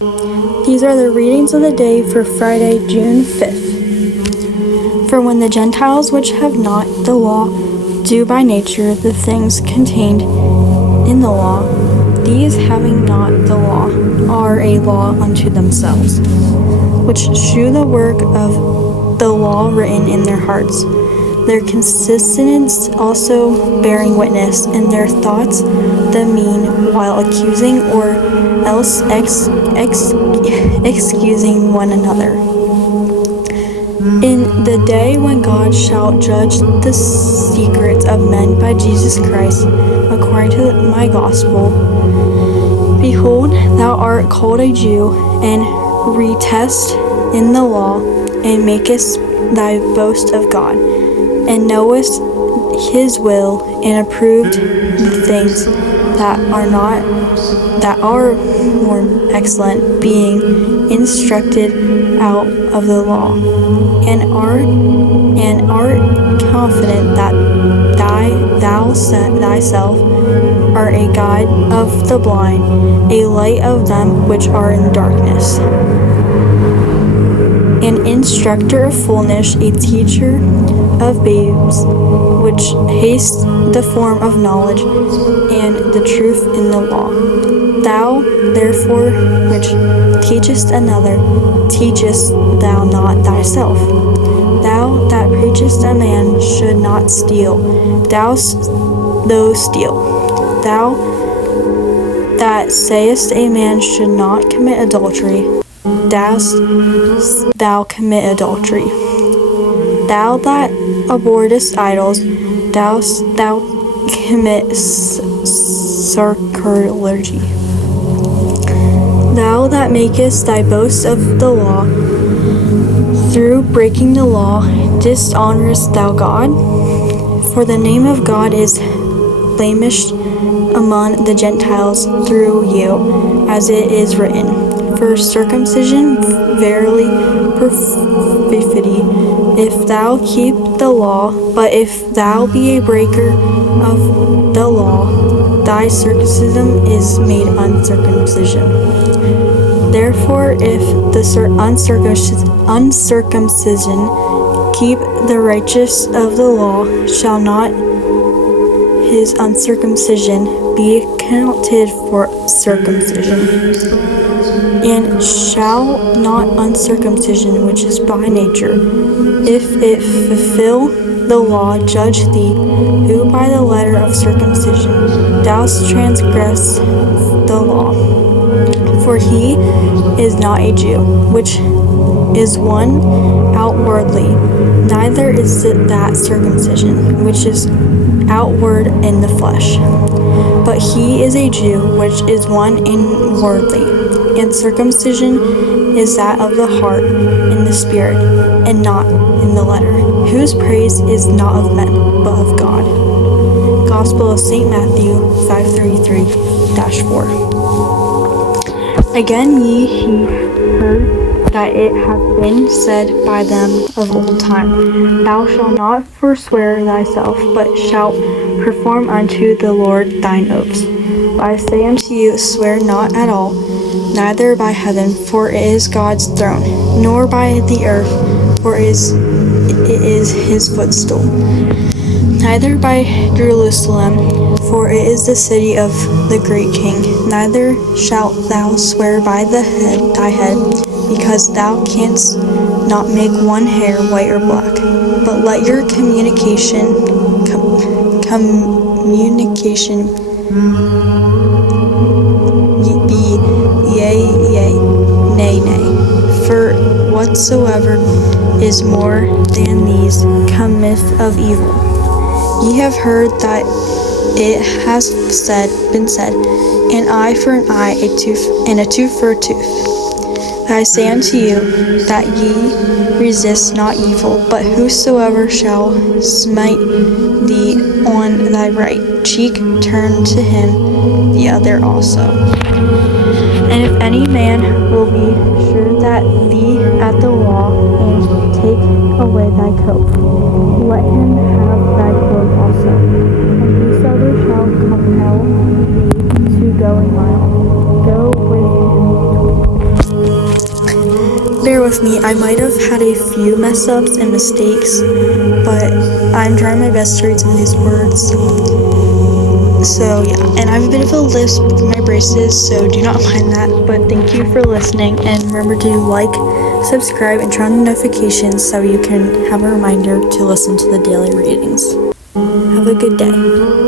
These are the readings of the day for Friday, June 5th. For when the Gentiles which have not the law do by nature the things contained in the law, these having not the law are a law unto themselves, which shew the work of the law written in their hearts, their conscience also bearing witness, and their thoughts the mean, while accusing or else excusing one another. In the day when God shall judge the secrets of men by Jesus Christ, according to my gospel, behold, thou art called a Jew, and retest in the law, and makest thy boast of God, and knowest his will, and approved the things that are more excellent, being instructed out of the law, and art confident that thou thyself art a guide of the blind, a light of them which are in darkness, an instructor of fullness, a teacher of babes, which haste the form of knowledge and the truth in the law. Thou, therefore, which teachest another, teachest thou not thyself? Thou that preachest a man should not steal, thou steal. Thou that sayest a man should not commit adultery, thou commit adultery. Thou that abhorrest idols, thou commit sacrilege. Thou that makest thy boast of the law, through breaking the law, dishonorest thou God? For the name of God is blemished among the Gentiles through you, as it is written, for circumcision verily perfidy, if thou keep the law, but if thou be a breaker of the law, thy circumcision is made uncircumcision. Therefore, if the uncircumcision keep the righteous of the law, shall not his uncircumcision be counted for circumcision? And shall not uncircumcision, which is by nature, if it fulfill the law, judge thee, who by the letter of circumcision dost transgress the law? For he is not a Jew, which is one outwardly, neither is it that circumcision, which is outward in the flesh, but he is a Jew, which is one inwardly. And circumcision is that of the heart, in the spirit, and not in the letter, whose praise is not of men, but of God. Gospel of St. Matthew 5:33-4. Again ye heard that it hath been said by them of old time, Thou shalt not forswear thyself, but shalt perform unto the Lord thine oaths. But I say unto you, swear not at all, neither by heaven, for it is God's throne, nor by the earth, for it is his footstool, neither by Jerusalem, for it is the city of the great King. Neither shalt thou swear by thy head, because thou canst not make one hair white or black. But let your communication be yea, yea, nay, nay. For whatsoever is more than these cometh of evil. Ye have heard that it has been said, an eye for an eye, a tooth for a tooth. But I say unto you, that ye resist not evil, but whosoever shall smite thee on thy right cheek, turn to him the other also. And if any man will be sure that thee at the wall, and take away thy coat, let him have thy cloak also. And whosoever shall compel thee to go a mile, go with him with me. I might have had a few mess ups and mistakes, but I'm trying my best to read some of these words. So yeah, and I have a bit of a lisp with my braces, so do not mind that. But thank you for listening, and remember to like, subscribe, and turn on the notifications so you can have a reminder to listen to the daily readings. Have a good day.